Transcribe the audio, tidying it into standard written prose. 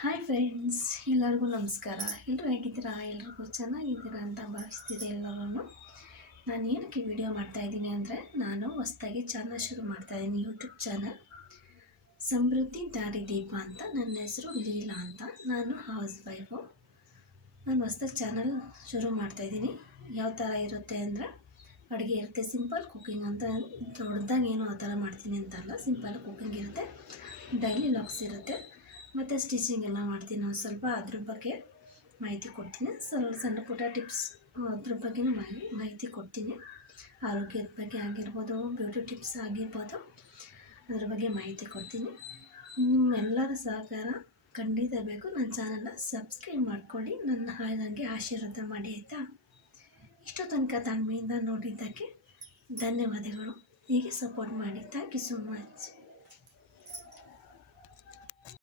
Hi friends, ಎಲ್ಲರಿಗೂ ನಮಸ್ಕಾರ. ಎಲ್ಲರೂ ಹೇಗಿದ್ದೀರಾ? ಎಲ್ರಿಗೂ ಚೆನ್ನಾಗಿದ್ದೀರಾ ಅಂತ ಭಾವಿಸ್ತಿದೆ ಎಲ್ಲರೂ. ನಾನು ಏನಕ್ಕೆ ವಿಡಿಯೋ ಮಾಡ್ತಾಯಿದ್ದೀನಿ ಅಂದರೆ, ನಾನು ಹೊಸ್ದಾಗಿ ಚಾನಲ್ ಶುರು ಮಾಡ್ತಾಯಿದ್ದೀನಿ, ಯೂಟ್ಯೂಬ್ ಚಾನಲ್ ಸಮೃದ್ಧಿ ದಾರಿದೀಪ ಅಂತ. ನನ್ನ ಹೆಸರು ಲೀಲಾ ಅಂತ. ನಾನು ಹೌಸ್ ವೈಫು. ನಾನು ಹೊಸ್ದಾಗಿ ಚಾನಲ್ ಶುರು ಮಾಡ್ತಾಯಿದ್ದೀನಿ. ಯಾವ ಥರ ಇರುತ್ತೆ ಅಂದರೆ, ಅಡುಗೆ ಇರುತ್ತೆ, ಸಿಂಪಲ್ ಕುಕ್ಕಿಂಗ್ ಅಂತ. ದೊಡ್ಡದಾಗಿ ಏನು ಆ ಥರ ಮಾಡ್ತೀನಿ ಅಂತಲ್ಲ, ಸಿಂಪಲ್ ಕುಕ್ಕಿಂಗ್ ಇರುತ್ತೆ, ಡೈಲಿ ಲಾಗ್ಸ್ ಇರುತ್ತೆ, ಮತ್ತು ಸ್ಟಿಚಿಂಗ್ ಎಲ್ಲ ಮಾಡ್ತೀನಿ. ನಾನು ಸ್ವಲ್ಪ ಅದ್ರ ಬಗ್ಗೆ ಮಾಹಿತಿ ಕೊಡ್ತೀನಿ. ಸಣ್ಣ ಪುಟ್ಟ ಟಿಪ್ಸ್ ಅದ್ರ ಬಗ್ಗೆನೂ ಮಾಹಿತಿ ಕೊಡ್ತೀನಿ. ಆರೋಗ್ಯದ ಬಗ್ಗೆ ಆಗಿರ್ಬೋದು, ಬ್ಯೂಟಿ ಟಿಪ್ಸ್ ಆಗಿರ್ಬೋದು, ಅದ್ರ ಬಗ್ಗೆ ಮಾಹಿತಿ ಕೊಡ್ತೀನಿ. ನಿಮ್ಮೆಲ್ಲರ ಸಹಕಾರ ಖಂಡಿತ ಬೇಕು. ನನ್ನ ಚಾನಲ್ನ ಸಬ್ಸ್ಕ್ರೈಬ್ ಮಾಡ್ಕೊಳ್ಳಿ, ನನಗೆ ಆಶೀರ್ವಾದ ಮಾಡಿ, ಆಯಿತಾ? ಇಷ್ಟು ತನಕ ತಾಳ್ಮೆಯಿಂದ ನೋಡಿದ್ದಕ್ಕೆ ಧನ್ಯವಾದಗಳು. ಹೀಗೆ ಸಪೋರ್ಟ್ ಮಾಡಿ. Thank you so much.